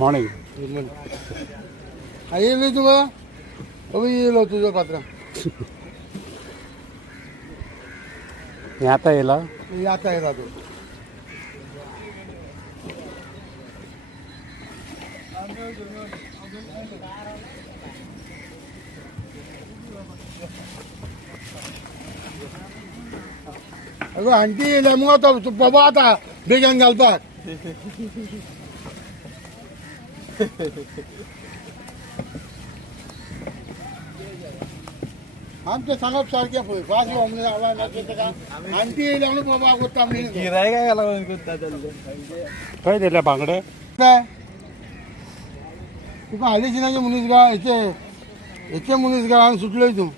morning येईल तुला अभी येलो तुझं पात्र आता येला आता येला तू अगं आणखी येईल मग आता बाबा आता बेगन घालतात आमच्या सांगप सारख्या फाशी होमने आणखी येईल म्हणून बाबा गोष्ट आम्ही गिराय काय घाला काय दिल्या बांगडे काय तुका आलीची नाही मुनीस गा याचे मुनीस गा आणि सुटलोय तू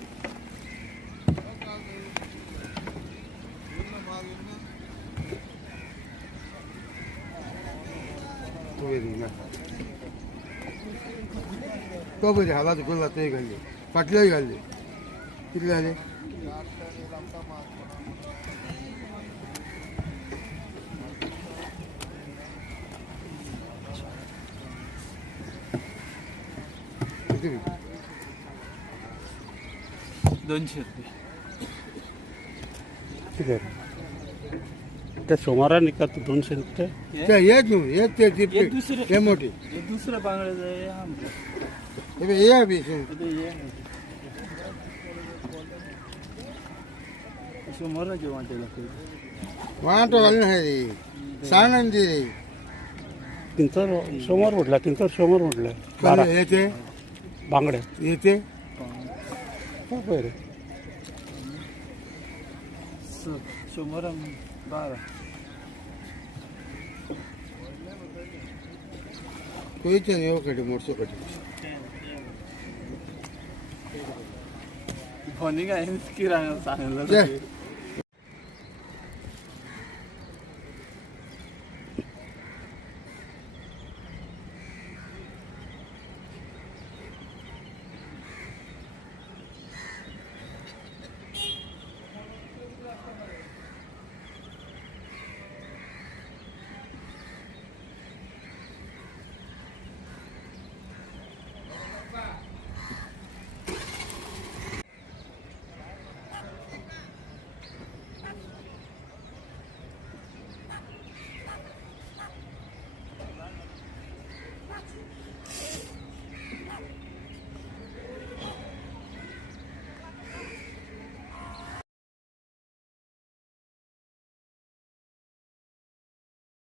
तो बरे हाला तुला ते घालले पाटल्याही घालले किती झाले किती 200 रुपये ठीक आहे त्या सोमवारा निघतात 200 रुपये ते येत नू येत ते हे दुसरे ते मोठी हे दुसरं बांगड्याचं आहे आमचं हे ये बी समोर वाटेला वाटो घालून आहे रे सानंदी रे तीनचा सोमवार म्हटलं तीनचा सोमवार म्हटलं 12 येते बांगड्या येते बरं समोर 12 कोईचे नाही कटे मोठसो कटे फोनी काय किराणा सांगितलं